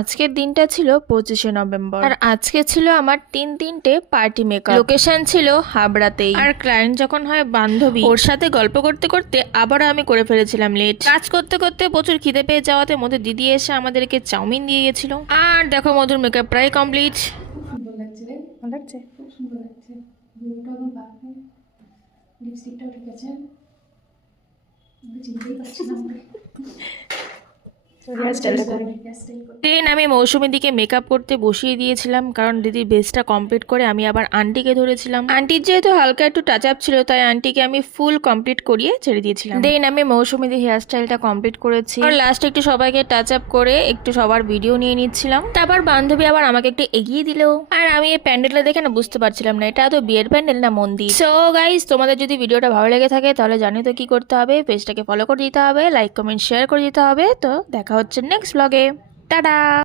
আজকের দিনটা ছিল 25শে নভেম্বর আর আজকে ছিল আমার তিনটে পার্টি মেকআপ। লোকেশন ছিল হাবড়াতেই। আর ক্লায়েন্ট যখন হয় বান্ধবী, ওর সাথে গল্প করতে করতে আবারও আমি করে ফেলেছিলাম লেট। কাজ করতে করতে প্রচুর খিদে পেয়ে যাওয়াতে মধ্যে দিদি এসে আমাদেরকে চাউমিন দিয়ে গেছিল। আর দেখো মধুর মেকআপ প্রায় কমপ্লিট। সুন্দর লাগছে রে, ভালো লাগছে? খুব সুন্দর লাগছে। ব্লুটা আমার বাকি, লিপস্টিকটাও ঠিক আছে। আমি চিনতেই পারছি না আমাকে। দেন আমি মৌসুমীর দিকে মেকআপ করতে বসিয়ে দিয়েছিলাম, কারণ দিদির বেসটা কমপ্লিট করে আমি আবার আন্টিকে ধরেছিলাম। আন্টির যেহেতু হালকা একটু টাচ আপ ছিল, তাই আন্টিকে আমি ফুল কমপ্লিট করিয়ে ছেড়ে দিয়েছিলাম। দেন আমি মৌসুমীদের হেয়ার স্টাইলটা কমপ্লিট করেছি আর লাস্ট একটু সবাইকে টাচ আপ করে একটু সবার ভিডিও নিয়ে নিচ্ছিলাম। তারপর বান্ধবী আবার আমাকে একটু এগিয়ে দিল। আর আমি এই প্যান্ডেলটা দেখে না বুঝতে পারছিলাম না এটা তো বিয়ের প্যান্ডেল না মন্দির। সো গাইস, তোমাদের যদি ভিডিওটা ভালো লেগে থাকে তাহলে জানো তো কি করতে হবে। পেজটাকে ফলো করে দিতে হবে, লাইক কমেন্ট শেয়ার করে দিতে হবে। তো দেখা হচ্ছে নেক্সট ব্লগে। টাটা।